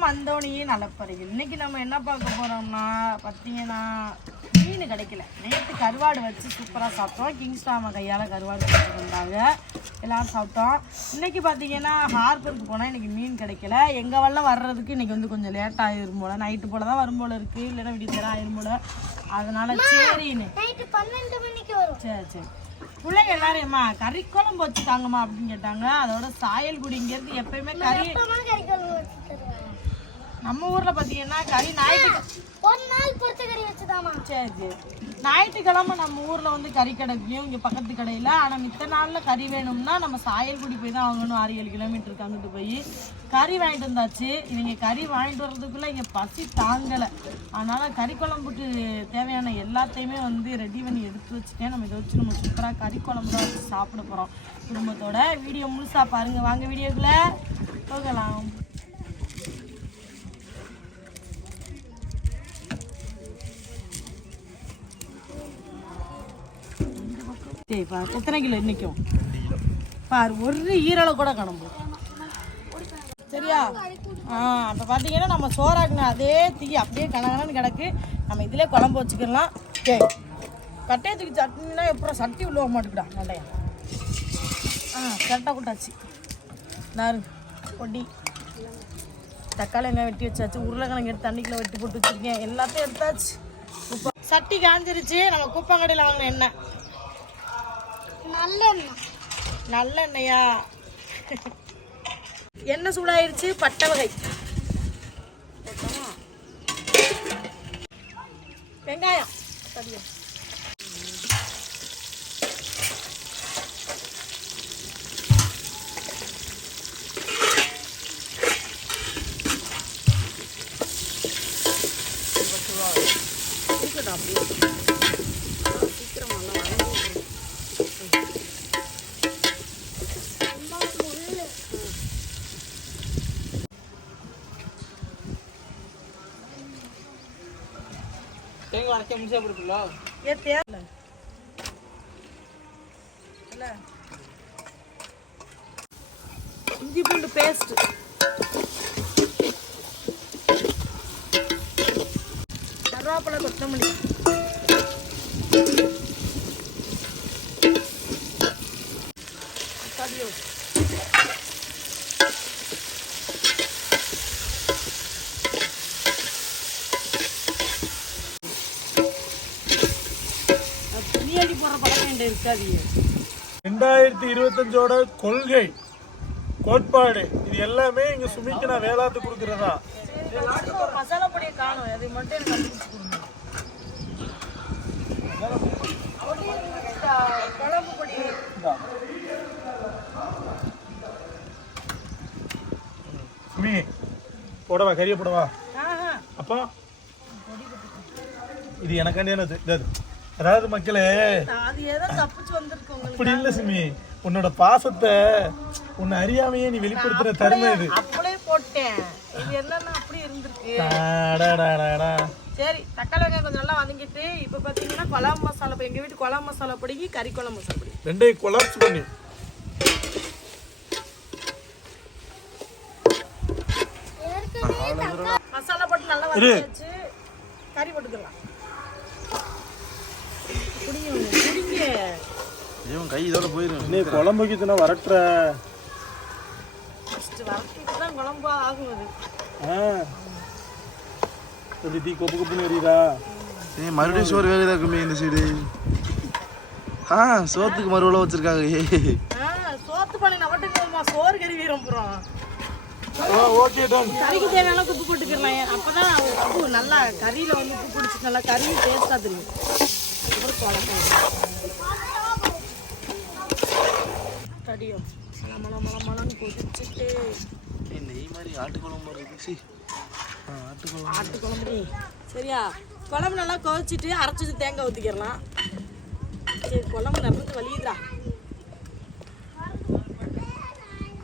வணக்கம் அந்தோணியே நலப்பறைகள் இன்னைக்கு நம்ம என்ன பார்க்க போறோம்னா பார்த்தீங்கன்னா மீன் கிடைக்கல. நேற்று கருவாடு வச்சு சூப்பராக சாப்பிட்டோம். கிங்ஸ்டாம கையால் கருவாடு வச்சுருந்தாங்க. எல்லாரும் சாப்பிட்டோம். இன்னைக்கு பார்த்தீங்கன்னா ஹார்பருக்கு போனால் இன்னைக்கு மீன் கிடைக்கல. எங்கள் வல்ல வர்றதுக்கு இன்னைக்கு வந்து கொஞ்சம் லேட் ஆயிரும் போல. நைட்டு போல தான் வரும் போல இருக்கு. இல்லைன்னா விடிய தர ஆயிரும் போல. அதனால சரின்னு. மணிக்கு வரும். சரி சரி. பிள்ளைங்க எல்லாரும் ஏம்மா கறி குழம்பு வச்சுட்டாங்கம்மா அப்படின்னு கேட்டாங்க. அதோட சாயல் குடிங்கிறது எப்பயுமே கறி எப்பமா கறிக்குழம்பு வச்சு தருவாங்க நம்ம ஊர்ல பாத்தீங்கன்னா கறி ஞாயிற்று ஒரு நாள் பொரிச்ச கறி வச்சுதாமா சரி. சரி ஞாயிற்றுக்கிழமை நம்ம ஊர்ல வந்து கறி கிடைக்கும் இங்க பக்கத்து கடையில ஆனா மித்த நாள்ல கறி வேணும்னா நம்ம சாயல்குடி போய் தான் வாங்கணும். ஆறு ஏழு கிலோமீட்டருக்கு அங்கிட்டு போய். கறி வாங்கிட்டு வந்தாச்சு. இவங்க கறி வாங்கிட்டு வர்றதுக்குள்ள இங்க பசி தாங்கல. அதனால கறி குழம்புக்கு தேவையான எல்லாத்தையுமே வந்து ரெடி பண்ணி எடுத்து வச்சுட்டேன். நம்ம இதை வச்சு நம்ம சூப்பரா கறி குழம்பு தான் வச்சு சாப்பிட போறோம் குடும்பத்தோட. வீடியோ முழுசா பாருங்க. வாங்க வீடியோக்குள்ள போகலாம். சரிப்பா எத்தனை கிலோ இன்னைக்கும்? பாரு ஒரு ஈரலை கூட கிளம்பு சரியா? ஆ அப்போ பார்த்தீங்கன்னா நம்ம சோறாக்குன அதே தீ அப்படியே கனகனன்னு கிடக்கு. நம்ம இதிலே குழம்பு வச்சுக்கலாம் சே கட்டையத்துக்கு சட்னினா எப்பறம் சட்டி உள்ள போக மாட்டேங்குடா நல்லையா ஆ கரெக்டாக கூட்டாச்சு நாரு கொடி தக்காளி வெங்காயம் வெட்டி வச்சாச்சு. உருளைக்கிழங்கு எடுத்து தண்ணிக்குள்ள வெட்டி போட்டு வச்சுருக்கேன். எல்லாத்தையும் எடுத்தாச்சு. சட்டி காஞ்சிருச்சு. நம்ம குப்பங்கடையில் வாங்கின எண்ணெய். நல்லெண்ணெய் நல்லெண்ணெயா எண்ணெய் சூடாயிருச்சு பட்டை வகை? வெங்காயம் சரியா அப்படியே. தேங்காய் அரைக்க முடிச்சா கொடுப்பீங்களா ஏ தேவை இல்ல இஞ்சி பூண்டு பேஸ்ட் கருவேப்பிலை கொத்தமல்லி. பழக்கம் என்கிட்ட இருக்காது ரெண்டாயிரத்தி இருபத்தஞ்சோட கொள்கை கோட்பாடு இது எல்லாமே இங்க சுமிக்கு நான் வேளாத்து கொடுக்கறதா மசாலா பொடியை காணும். அதை மட்டும் குழம்பு பொடி. சுமி போடவா கறிய போடவா? அப்பா. இது எனக்காண்டியானது இது. அதாவது மக்களே இப்படி இல்ல சுமி. உன்னோட பாசத்தை உன்னை அறியாமையே நீ வெளிப்படுத்துற தருணம் இது. அப்படியே போட்டேன். இது என்னன்னா அப்படி இருந்திருக்கு. சரி தக்காளி வெங்காயம் கொஞ்சம் நல்லா வதங்கிட்டு இப்போ பார்த்தீங்கன்னா குழம்பு மசாலா பொடி. எங்கள் வீட்டு குழம்பு மசாலா பொடிக்கு கறி குழம்பு மசாலா பொடி. ரெண்டையும் கொலாப்ஸ் பண்ணி மசாலா போட்டு நல்லா வதக்கியாச்சு கறி போட்டுக்கலாம். இவன் கை இதோட போயிடும் நீ குழம்பு வைக்கிறதுனா வரட்டுற. குழம்பா ஆகும் அது ஆ. எப்படி தீ கொப்பு கொப்புன்னு எரியுதா? ஏய் மறுபடியும் சோறு வேகுதா கும்மி இந்த சைடு. ஆ சோத்துக்கு மறுவளவு வச்சிருக்காங்க. சோத்து பண்ணி நவட்டுங்கம்மா சோறு கறி வீரம் போகிறோம் ஓகே டன் கறிக்கு தேவையான உப்பு போட்டுக்கலாம் அப்பதான் உப்பு நல்லா கறியில வந்து உப்பு பிடிச்சி நல்லா கறி டேஸ்டா தெரியும். அப்புறம் குழம்பு தடியும் மல மல மல மலன்னு கொதிச்சுட்டு. நெய் மாதிரி ஆட்டுக்குழம்பு இருக்கு. சி. ஆ, ஆட்டுக்குழம்பு. ஆட்டு குழம்பு சரியா? குழம்பு நல்லா கொதிச்சுட்டு அரைச்சி தேங்காய் ஊற்றிக்கிறலாம் சரி குழம்பு நிறந்து வலியுதுடா.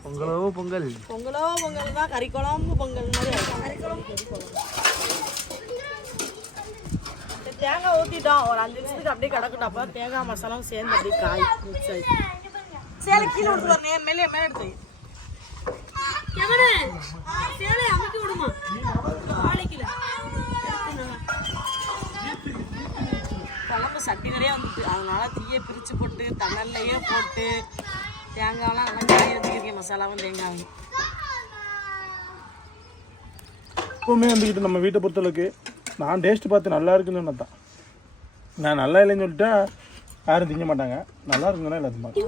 பொங்கலோ பொங்கல்? பொங்கலோ பொங்கல் தான் கறி குழம்பு பொங்கல் மாதிரி. கறி குழம்பு கறி குழம்பு. தேங்காய் ஊற்றிட்டோம் ஒரு அஞ்சு நிமிஷத்துக்கு அப்படியே கிடக்கட்டும். அப்போ தேங்காய் மசாலாவும் சேர்ந்து அப்படியே காய் மிக்ஸ் ஆகி சேலை கீழே விட்டு வரணும் மேலே மேலே எடுத்து சேலை அமைக்க விடுமா? குழம்பு சட்டி நிறைய வந்துட்டு. அதனால தீயை பிரித்து போட்டு தணல்லையே போட்டு தேங்காய்லாம் நல்லா காய மசாலாவும் தேங்காய் எப்போவுமே வந்துக்கிட்டு நம்ம வீட்டை பொறுத்தளவுக்கு நான் டேஸ்ட் பார்த்து நல்லா இருக்குன்னு சொன்னது தான் நான் நல்லா இல்லைன்னு சொல்லிட்டா யாரும் திங்க மாட்டாங்க. நல்லா இருக்குங்கன்னா எல்லாத்தையும் பார்க்க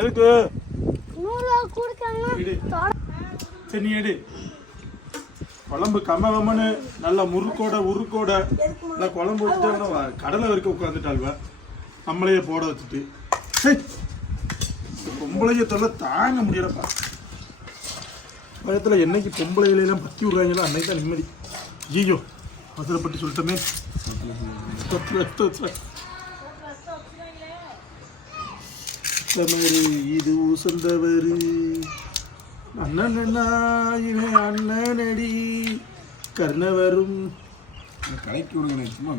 எதுக்கு? நூறு கொடுக்கணும். சரி நீ எடு. குழம்பு கமகமனு நல்லா முறுக்கோட உருக்கோட நல்லா குழம்பு வச்சுட்டு கடலை வரைக்கும் உட்காந்துட்டாள்வ நம்மளையே போட வச்சுட்டு. ஹே! பொம்பளைய தொல்லை தாங்க முடியலப்பா. பயத்தில் என்னைக்கு பொம்பளைகளெல்லாம் பத்தி விடுறாங்களோ அன்னைக்கு தான் நிம்மதி. ஜீயோ அவசரப்பட்டு சொல்லிட்டோமே. தொத்து இது உசந்தவரு அண்ணனா அண்ணனடி. கர்ணவரும். கலைக்கு விடுங்க சும்மா.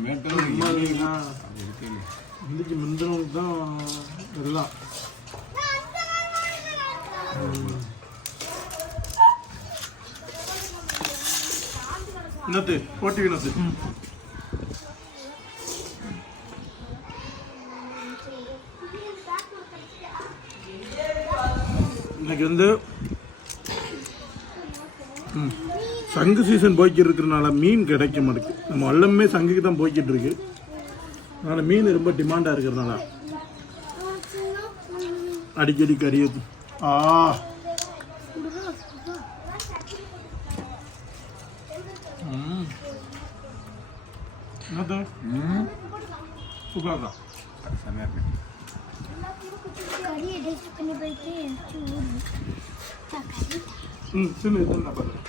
இன்னைக்கு முந்தினவங்க தான் எல்லாம். என்னத்து போட்டி வினத்து. இன்னைக்கு வந்து சங்கு சீசன் போய்க்கிட்டு இருக்கிறனால மீன் கிடைக்க மாட்டேங்குது நம்ம எல்லாமே சங்குக்கு தான் போய்கிட்டு இருக்கு அதனால் மீன் ரொம்ப டிமாண்டாக இருக்கிறதுனால. அடிக்கடி கறி ஆ. ம். என்னது? சூப்பராக செம்மையாக இருக்கு கறியை டேஸ்ட் பண்ணி போயிட்டு எனக்கு ஊறு. கறி ம் சின்ன இது நான் பாருங்க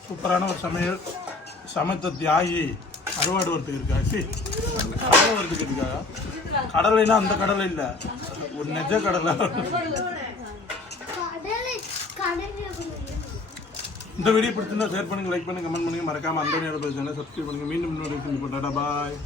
சூப்பரான ஒரு சமையல் சமைத்த தியாகி அறுவாடு வரத்துக்கு இருக்கா கடலை வரத்துக்கு கடலைனா அந்த கடலை இல்லை. ஒரு நெஜ கடலை. இந்த வீடியோ பிடிச்சிருந்தா ஷேர் பண்ணுங்க லைக் பண்ணுங்க கமெண்ட் பண்ணுங்க. மறக்காம அந்த சப்ஸ்கிரைப் பண்ணுங்க. மீண்டும் இன்னொரு பாய்